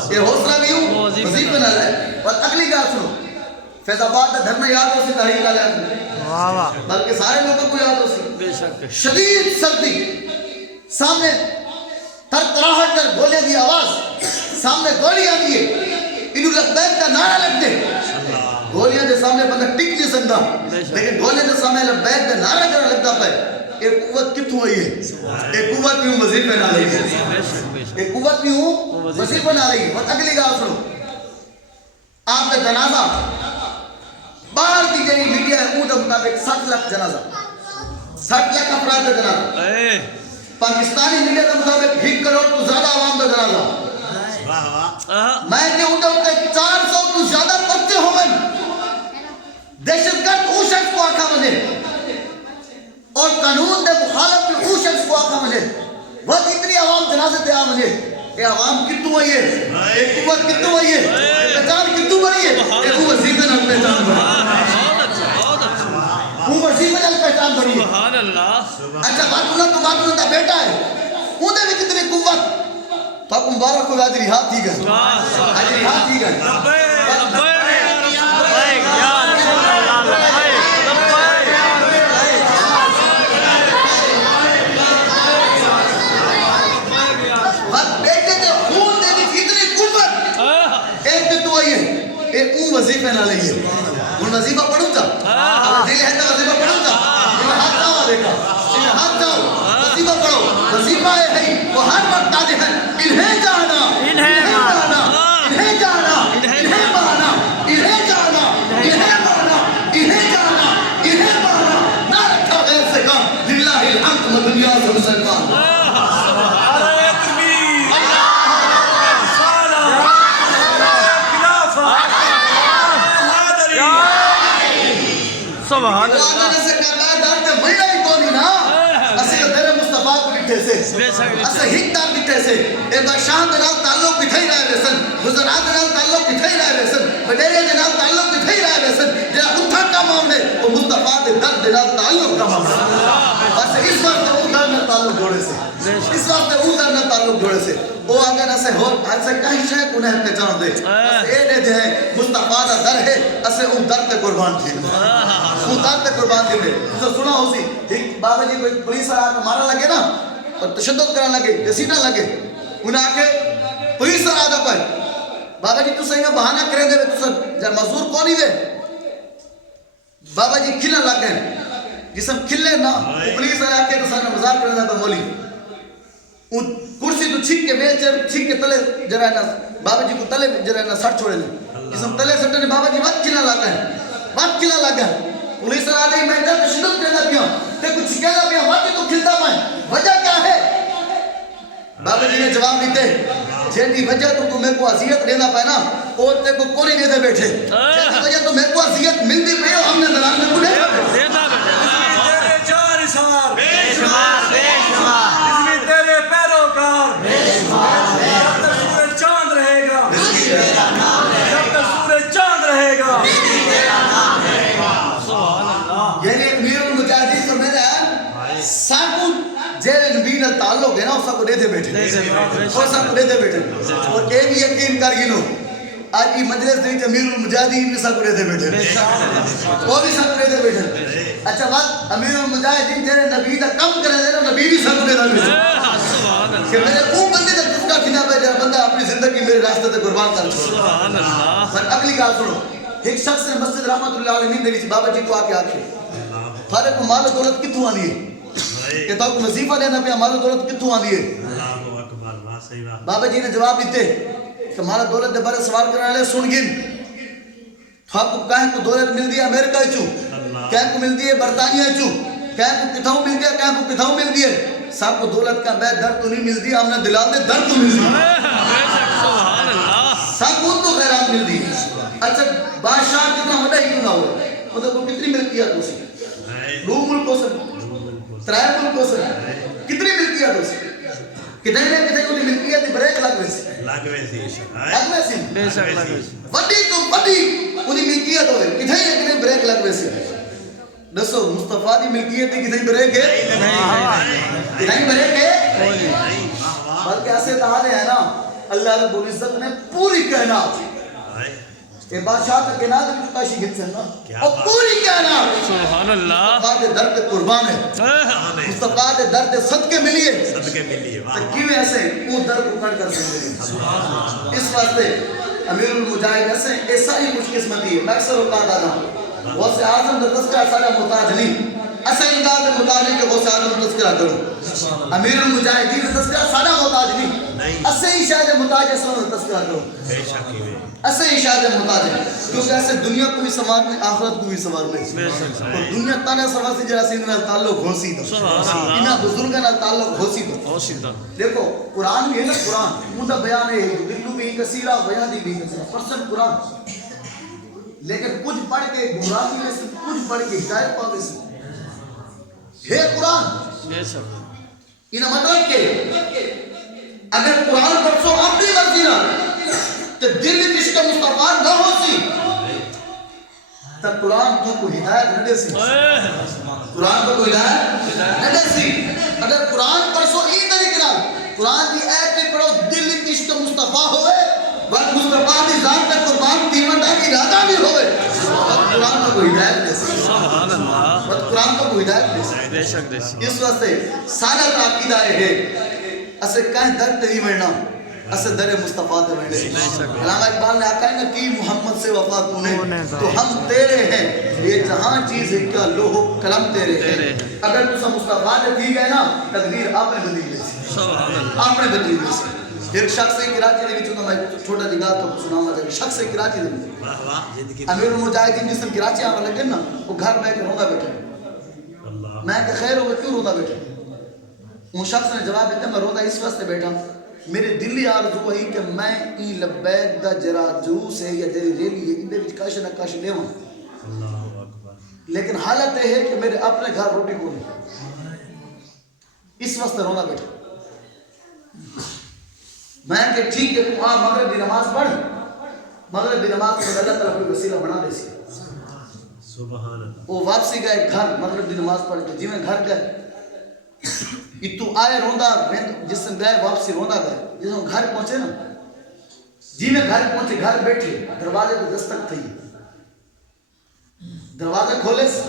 اے حوصلہ بھی ہوں وظیفے نہ رہے. اور اگلی گا سنو, فیض آباد کا دھرنا یاد ہو سی تحریک والے آدمی, بلکہ سارے لوگوں کو یاد ہو سی. شدید سردی, سامنے ترتراہٹ کر گولے دی آواز, سامنے گولیاں دیئے, انہوں لبیک کا نعرہ لگ دے. گولیاں دے سامنے بندہ ٹک نہیں سکتا, لیکن گولیاں دے سامنے لبیک کا نعرہ کرنا لگتا پائے. ایک قوت کتوں آئی ہے؟ ایک قوت بھی ہوں وظیفے نہ رہی ہے, ایک قوت بھی ہوں وظیفے نہ رہی ہے. اور اگلی گا سنو, آپ کا جنازہ باہر کی جنی میڈیا ہے اونڈا مطابق 60 لاکھ جنازہ, 60 لاکھ افراد کا جنازہ. پاکستانی میڈیا کا مطابق 1 کروڑ تو زیادہ عوام کا جنازہ. میں نے اونڈا 400 تو زیادہ پرچے ہوئے, دہشت گرد او شخص کو آکھا مجھے, اور قانون دے مخالف میں او شخص کو آکھا مجھے. بہت اتنی عوام جنازے دے آ مجھے, اے عوام کتوں آئی ہے, ایک قوت کتوں آئی ہے, پہچان کتوں بڑی ہے, اے وہ وظیفے نال پہچان بڑی ہے, وہ وظیفے نال پہچان بڑی ہے. اچھا بات انہوں دا بیٹا ہے, اندھے بھی کتنی قوت, تو آپ مبارک کو آج رہا تھی گئے, آج رہا تھی گئے. ایک اون وظیفہ نہ لئیے, ان وظیفہ پڑھوں تا, دل ہے تا وظیفہ پڑھوں تا, انہیں ہاتھ جاؤ دیکھا, انہیں ہاتھ جاؤ, وظیفہ پڑھو. وظیفہ ہے وہ ہر وقت آتے ہیں, انہیں جانا, انہیں جانا, انہیں جانا, انہیں بانا, انہیں جانا, انہیں بانا, انہیں جانا, انہیں بانا, نہ رکھا غیر سے کام, للہ الحمد مدنیا سے مسلمان. سبحان اللہ. وہ آنے سے کرنا ہے دار تے ویڑا ہی کونی نا, اسے در مصطفیٰ کو بٹھے سے, اسے ہکتار بٹھے سے, اے بخشان دنال تعلق بٹھائی رہے ویسن, حضرات دنال تعلق بٹھائی رہے ویسن, بڑیرے دنال تعلق بٹھائی رہے ویسن, جنہا اتھا کا معاملے وہ مصطفیٰ دے در دنال تعلق کا معاملے. اسے اس وقت وہ در میں تعلق جوڑے سے, اس وقت وہ در میں تعلق جوڑے سے, وہ آگے نہ سے ہو, اسے کہیں شیخ انہیں پہچان دے, اسے اے دے ہیں مصطفیٰ دا در ہے, اسے ان در تے قربان تھی, ان در تے قربان تھی دے. اسے سنا ہو سی, ایک بابا جی کوئی پولیس آکے مارا لگے نا, اور تشدد کرنا لگے, گسیٹا لگے, انہیں آکے پولیس آدھا پائے, بابا جی تو سہی میں بہانہ کرے دے, تو سر مزور کونی وے, بابا جی کھلنے لگ گئے, جسم کھلنے نا, پولیس آکے تو سر مزار کرنے لگا مولی, کرسی تو چھک کے ویل چیر چھک کے تلے جرائنا, بابا جی کو تلے جرائنا سٹ چھوڑے لیں, جسم تلے سٹنے بابا جی وقت کھلنے لگ گئے, وقت کھلنے لگ گئے. پولیس آدھے میں جب تشدد کرنا پیا, تے کچھ کہنا پیا, وقت تو کھلتا میں, وجہ کیا ہے؟ بابا جی نے جواب دیتے, جیدی وجہ تو میرے کو عذیت لینا پائے نا, اور تے کو کونے دے بیٹھے, جیدی وجہ تو میرے کو عذیت مل دی پہے, ہم نے دلال میں کو لے بیٹھے. تیرے چار اشار, بے شمار, بے شمار, اس میں تیرے پیروکار, بے شمار, جب تک سورج چاند رہے گا, جب تک سورج چاند رہے گا. یعنی امیر المجاہدین کو میں نے ساکو جیل نبی نے تعلق ہے نا, اس کو دے دے بیٹھے, اور سب کو دے دے بیٹھے, اور اے بھی یقین کر گنو, آج کی مجلس دیکھ امیر المجاہدین بھی سب کو دے دے بیٹھے, وہ بھی سب کو دے دے بیٹھے. اچھا بات, امیر المجاہدین جیرے نبی دا کم کرے دے نا, نبی بھی سب کو دے دے بیٹھے, کہ میرے وہ بندے دا جس کا کھنا پہ جرا بندہ اپنی زندگی میرے راستے تے قربان کر چھوڑا. پر اگلی گال سنو, ایک شخص نے مسجد رحمت اللہ علیہ وسلم بابا جی کو آکے آکھے, تھارے کو مال و دولت کتوں آ دیے کہ تو کو وظیفہ دینا پہ مال و دولت کتوں آ دیے اللہ اکبر واہ صحیح بات بابا جی نے جواب دیتے کہ مال و دولت دے بارے سوال کرنے والے سن گن تو آپ کو کہیں کو دولت مل دی امریکہ چوں کہیں کو مل دی برطانیہ چوں کہیں کو کتھاؤں مل دیا کہیں کو کتھاؤں مل دیے سب کو دولت کا بے درد تو نہیں مل دی ہم نے دلال دے درد تو مل دی سبحان اللہ سب کو تو خیرات مل دی اچھا بادشاہ کتنا بڑا ہی کیوں نہ ہو مطلب کو کتنی ملکیت ہو سکتی 2 ملکوں سے 3 ملکوں سے کتنی ملکیت ہو سکتی کتنے نے کتنے کو ملکیت بریک لگ ویسی لگ ویسی لگ ویسی بے شک لگ ویسی وڈی تو وڈی انہی ملکیت ہوئے کتنے نے کتنے بریک لگ ویسی دسو مصطفیٰ دی ملکیت دی کتنے بریک ہے کتنے بریک ہے بلکہ ایسے تعالی ہے نا اللہ رب العزت نے پوری کائنات یہ بادشاہ کا کائنات بھی کاشی گھت سے نا اور پوری کائنات سبحان اللہ مصطفیٰ دے درد قربان ہے مصطفیٰ دے درد صدقے ملیے صدقے ملیے تو کیوں ایسے وہ درد کو کٹ کر سکتے ہیں اس واسطے امیر المجاہد ایسے ایسا ہی خوش قسمتی ہے میں اکثر اوقات آنا غوث اعظم کا تذکرہ سارا محتاج نہیں ایسا امداد محتاج نہیں کہ غوث اعظم کا تذکرہ کرو امیر المجاہدین کا تذکرہ سارا محتاج نہیں ایسے ہی شاید محتاج ایسا کا تذکرہ کرو بے شک ہی ایسے ہی شاید محتاج ہے کیونکہ ایسے دنیا کو بھی سوار نہیں آخرت کو بھی سوار نہیں اور دنیا تانے سوار سے جرا سیدھنا تعلق گھوسی دو انہا بزرگاں تعلق گھوسی دو دیکھو قرآن بھی ہے نا قرآن مدہ بیان ہے دلو بھی کثیرہ بیادی بھی کثیرہ پرسن قرآن لیکن کچھ پڑھ کے گمراہی میں سے کچھ پڑھ کے ہدایت پاوے سے ہے قرآن انہا مطلب کہ اگر قرآن پڑھو اپنی مرضی نہ تو دل عشق مصطفیٰ نہ ہو سی تب قرآن تو کو ہدایت نہ دے سی قرآن تو کو ہدایت نہ دے سی اگر قرآن پڑھو ای طریقہ قرآن کی آیت پہ پڑھو دل عشق مصطفیٰ ہوئے بس مصطفیٰ کی ذات پر قربان تیمندہ کی ارادہ بھی ہوئے قرآن تو کو ہدایت دے سی سبحان اللہ قرآن تو کو ہدایت دے سی بے شک دے سی اس واسطے سادہ عقیدہ ہے اسے کہیں درد نہیں مرنا اسے در مصطفیٰ دے مرنے علامہ اقبال نے آقا ہے نا کی محمد سے وفا تو نے تو ہم تیرے ہیں یہ جہاں چیز ہے کیا لوہ قلم تیرے ہیں اگر تسا مصطفیٰ دے تھی گئے نا تقدیر آپ نے بدل لے سی آپ نے بدل لے سی ایک شخص سے کراچی دے چونکہ میں چھوٹا دیگا تو سناؤں گا شخص سے کراچی دے امیر المجاہدین جس نے کراچی آنے لگے نا وہ گھر میں کہ روندہ بیٹھے میں کہ خیر ہوگا کیوں روندہ بیٹھے وہ شخص نے جواب دیتا میں روندہ اس واسطے بیٹھا میرے دلی آرزو وہی کہ میں ای لبیک دا جرا جوس ہے یا جری ریلی ہے اندے وچ کاش نہ کاش لیواں لیکن حالت یہ ہے کہ میرے اپنے گھر روٹی کو نہیں اس واسطے رونا بیٹھا میں کہ ٹھیک ہے تو مغرب دی نماز پڑھ مغرب دی نماز کو اللہ تعالیٰ کوئی وسیلہ بنا دے سی سبحان اللہ وہ واپسی گئے گھر مغرب دی نماز پڑھ کے جی میں گھر گئے اتو آئے روندہ جس سے گئے واپسی روندہ گئے جس میں گھر پہنچے نا جی میں گھر پہنچے گھر بیٹھے دروازے کو دستک تھی دروازہ کھولے سے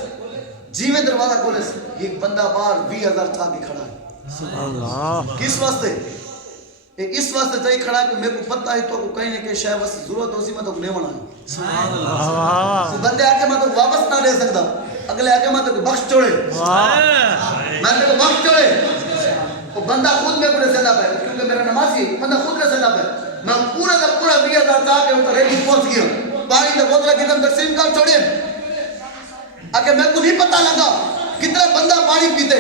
جی میں دروازہ کھولے سے ایک بندہ باہر 20,000 تھا بھی کھڑا ہے کس واسطے اس واسطے چاہیے کھڑا ہے کہ میرے کو پتہ ہے تو کہیں نہیں کہ شاید بس ضرورت ہو سی میں تو نہیں بنا بندے آکے میں تو واپس نہ لے سکتا اگلے آکے میں تو بخش چھوڑے میں نے کو بخش چھوڑے وہ بندہ خود میں کو رسیدہ پہ کیونکہ میرا نمازی بندہ خود رسیدہ پہ میں پورا کا پورا 20,000 چاہ کے اوپر ریلی پہنچ گیا پانی کا بوتلہ کی دم تقسیم کر چھوڑے آکے میں کو نہیں پتہ لگا کتنا بندہ پانی پیتے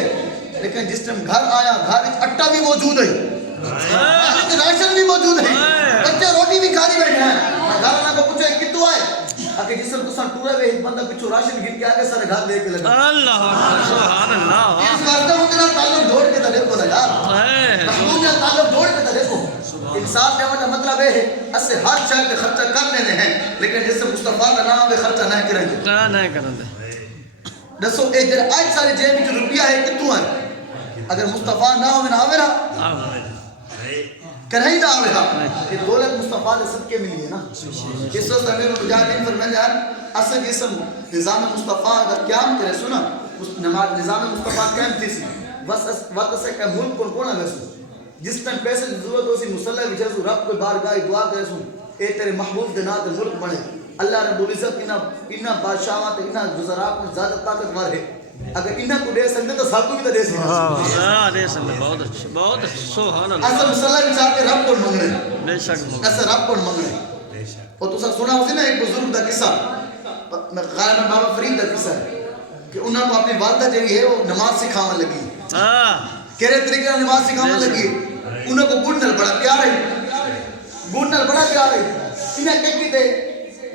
لیکن جس ٹائم گھر آیا گھر اٹا بھی موجود ہے راشن بھی موجود ہے بچے روٹی بھی کھانی بیٹھے ہیں گھر آنا کو پوچھے کتو آئے آکے جس طرح تسان ٹورے ہوئے ایک بندہ پچھو راشن گھن کے آگے سارے گھر لے کے لگا اللہ سبحان اللہ اس واسطے مجھے تعلق جوڑ کے دیکھو نا یار محبوب نے تعلق جوڑ کے دیکھو انصاف دینے کا مطلب ہے اسے ہر شاید پہ خرچہ کر لینے ہیں لیکن جس سے مصطفیٰ کا نام پہ خرچہ نہیں کریں گے نہیں کریں گے دسو اے جر آج سارے جیب میں جو روپیہ ہے کتوں ہے اگر مصطفیٰ نہ ہوئے نہ آوے رہا کرہیں نہ آوے رہا یہ دولت مصطفیٰ نے صدقے ملی ہے نا اس وقت امیر مجاہدین فرمائے یار اصل جسم نظام مصطفیٰ اگر قیام کرے سنا نظام مصطفیٰ قیام تھی سی وقت سے کہ ملک کون کون اگر سن جس ٹائم پیسے ضرورت ہو سی مسلح وچھے سو رب کوئی بارگاہی دعا کرے سن اے تیرے محبوب دے نات ملک بنے اللہ رب العزت انہا بادشاہات انہا گزراک میں زیادہ طاقتور ہے اگر انہاں کو دے سکتے تو سب کو بھی تو دے سکتے دے سکتے بہت اچھا بہت اچھا سبحان اللہ اصل مسئلہ بھی چاہتے رب کو منگ رہے بے شک اصل رب کو منگ رہے بے شک اور تو سب سنا ہوسی نا ایک بزرگ دا قصہ غالباً بابا فرید دا قصہ ہے کہ انہاں کو اپنی والدہ جو ہے وہ نماز سکھاون لگی کہرے طریقے سے نماز سکھاون لگی انہاں کو گڑ نال بڑا پیار ہے گڑ نال بڑا پیار ہے انہاں کہتی تے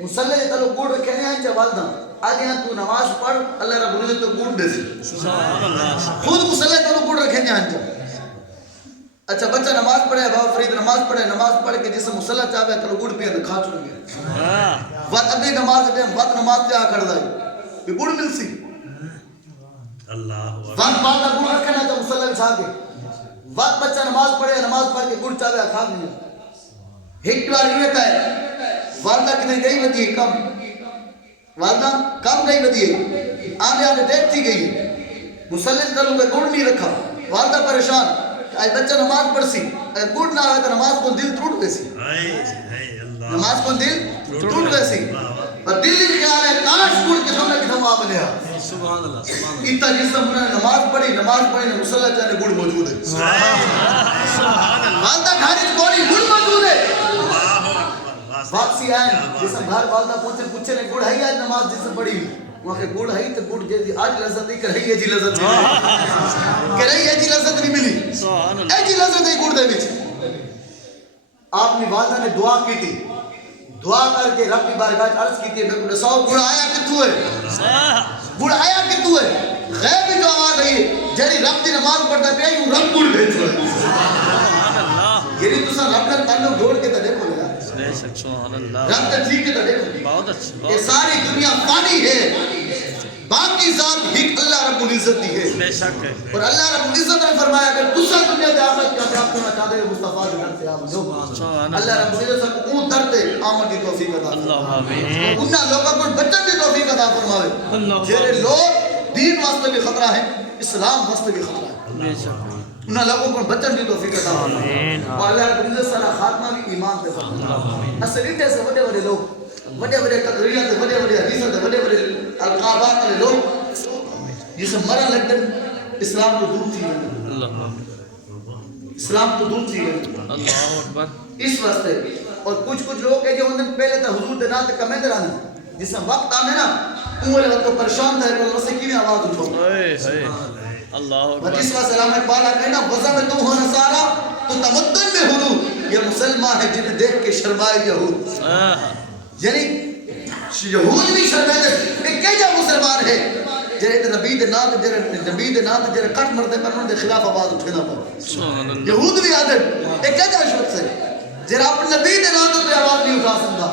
مسلح تلو گڑ رکھنے ہیں چا والدہ آج یہاں تو نماز پڑھ اللہ رب العزت تو گڑ دے سی سبحان اللہ خود مسلح تلو گڑ رکھنے ہیں چا اچھا بچہ نماز پڑھے بابا فرید نماز پڑھے کہ جسے مسلح چاہے تلو گڑ پیا کھا چھوڑ گیا وقت اگلی نماز دے وقت نماز پہ آ کر دائی یہ گڑ مل سی اللہ وقت بعد گڑ رکھنا چاہے مسلح بچھا کے وقت بچہ نماز پڑھے کہ گڑ چاہے کھا گیا ایک بار یہ کہے والدہ کتنے گئی بدی ہے کم والدہ کم گئی بدی ہے آنے دیر تھی گئی ہے مسلح تلو پہ گڑ نہیں رکھا والدہ پریشان آج بچہ نماز پڑھ سی اگر گڑ نہ آئے تو نماز کو دل ٹوٹ گئی سی نماز کو دل ٹوٹ گئی سی اور دل ہی خیال ہے کاش گڑ کے سامنے کی تھما بنیا سبحان اللہ سبحان اللہ اتنا جس نے نماز پڑھی نے مسلح چاہنے گڑ موجود ہے سبحان اللہ والدہ گھر کوئی گڑ موجود ہے واپسی آئے جس نے گھر والدہ پوچھے نے گڑ ہے آج نماز جس نے پڑھی وہاں کہ گڑ ہے تو گڑ جیسی آج لذت نہیں کر رہی ہے جی لذت نہیں ملی کر رہی ہے جی لذت نہیں ملی سبحان اللہ اے جی لذت نہیں گڑ دے بچ آپ نے والدہ نے دعا کی تھی دعا کر کے رب کی بارگاہ عرض کی تھی میں کو دساؤ گڑ آیا کتو ہے گڑ آیا کتو ہے غیب جو آواز رہی ہے جیری رب دی نماز پڑھتا پہ آئی رب گڑ بھیجو ہے سبحان اللہ یعنی تو سا رب نے تعلق جوڑ کے تو دیکھو لگا بے شک سبحان اللہ رب نے ٹھیک ہے تو دیکھو بہت اچھا یہ ساری دنیا فانی ہے باقی ذات ہی اللہ رب العزت دی ہے بے شک ہے اور اللہ رب العزت نے فرمایا کہ دوسرا دنیا دے آخرت کا آپ کرنا چاہتے ہیں مصطفیٰ کے گھر سے آپ جو اللہ رب العزت سے اون درتے آمد کی توفیق عطا اللہ آمین انہاں لوگوں کو بچن کی توفیق عطا فرماوے جیرے لوگ دین واسطے بھی خطرہ ہے اسلام واسطے بھی خطرہ ہے بے شک انہاں لوگوں کو بچن کی توفیق عطا فرماوے اور اللہ رب العزت سارا خاتمہ بھی ایمان پہ فرماوے اصلیتے سے بڑے بڑے لوگ بڑے بڑے تقریرات سے بڑے بڑے حدیثات سے بڑے بڑے القابات والے لوگ جسے مرا لگن اسلام کو دور تھی اسلام کو دور تھی اللہ اکبر اس واسطے اور کچھ لوگ ہیں جو انہوں نے پہلے تھا حضور دے ناتے کمیں درانا جس میں وقت آنے نا انہوں نے وقت پریشان تھا کہ اللہ سے کی میں آواز اٹھو اللہ اور اکبر اس واسطے سلام اقبال آگئے نا وضع میں تم ہو نصارہ تو تمدن میں حدود یہ مسلمان ہے جنہیں دیکھ کے شرمائے یہود یعنی یہود بھی شرمائے کہ کیا مسلمان ہے جرے نبی دے نام جرے کٹ مردے پر انہوں نے خلاف آواز اٹھنا پڑا یہود بھی آدم ایک کیا شخص ہے جرے اپنے نبی دے نام پہ آواز نہیں اٹھا سکتا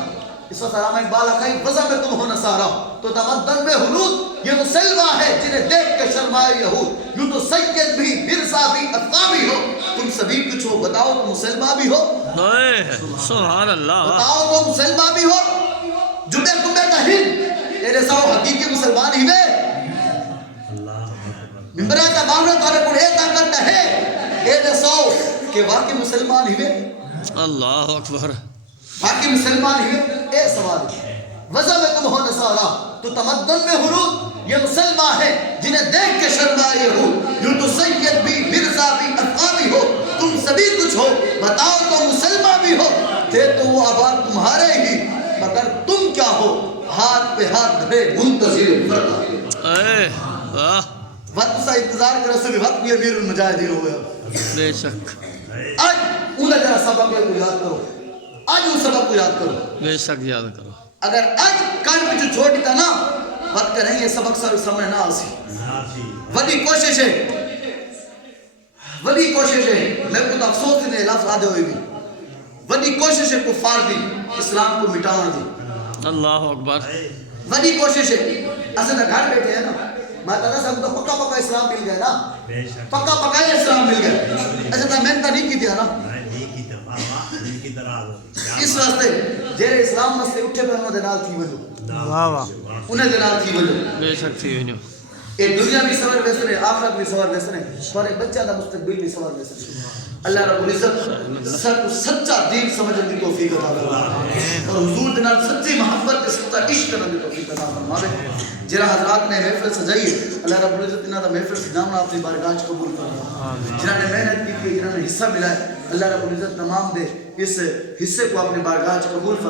اس وقت علامہ اقبال آقائی وضع میں تم ہو نصارہ تو تمدن میں حدود یہ مسلمان ہے جنہیں دیکھ کے شرمائے یہود یوں تو سید بھی مرزا بھی عطا بھی ہو تم سبھی کچھ ہو بتاؤ تو مسلمان بھی ہو سبحان اللہ بتاؤ تو مسلمان بھی ہو جبے کبے کا ہند تیرے ساؤ حقیقی مسلمان ہی میں ممبرہ کا معاملہ تارے کو ایک طاقت ہے اے دساؤ کہ واقعی مسلمان ہی میں اللہ اکبر باقی مسلمان ہی اے سوال وضع میں تم ہو نصارہ تو تمدن میں حدود یہ مسلمان ہے جنہیں دیکھ کے شرمائے ہو یوں تو سید بھی مرزا بھی عطا بھی ہو تم سبھی کچھ ہو بتاؤ تو مسلمان بھی ہو تھے تو وہ آباد تمہارے ہی مگر تم کیا ہو ہاتھ پہ ہاتھ دھرے منتظر فردا وقت سا انتظار کرو سے بھی وقت بھی امیر المجاہدین ہو گیا بے شک آج انہیں جرا سبق کو یاد کرو آج ان سبق کو یاد کرو بے شک یاد کرو اگر آج کان پہ جو چھوٹی تھا نا وقت نہیں یہ سبق سر سامنے نہ آسی وڈی کوشش ہے میں کو تو افسوس نے لفظ آدھے ہوئے بھی وڈی کوشش ہے کفار دی اسلام کو مٹاؤں دی اللہ اکبر وڈی کوشش ہے اسے تو گھر بیٹھے ہیں نا میں کہتا سب تو پکا اسلام مل گیا نا پکا اسلام مل گیا ایسے تو محنت نہیں کی تھی نا اس واسطے جیرے اسلام مسئلے اٹھے پر انہوں دے نال تھی وجو انہیں دے نال تھی وجو بے شک تھی وجو یہ دنیا بھی سوار ویسے رہے، آخرت بھی سوار ویسے رہے، اور ایک بچہ دا مستقبل بھی سوار ویسے رہے. اللہ رب العزت سر کو سچا دین سمجھنے کی توفیق عطا فرمائے اور حضور دنال سچی محبت کے سچا عشق کرنے کی توفیق عطا فرمائے. جرا حضرات نے محفل سجائی ہے، اللہ رب العزت انہاں دا محفل سجاونا اپنی بارگاہ وچ قبول فرمائے. جنہاں نے محنت کی، جنہاں نے حصہ ملا ہے، اللہ رب العزت تمام دے اس حصے کو اپنی بارگاہ وچ قبول فرمائے.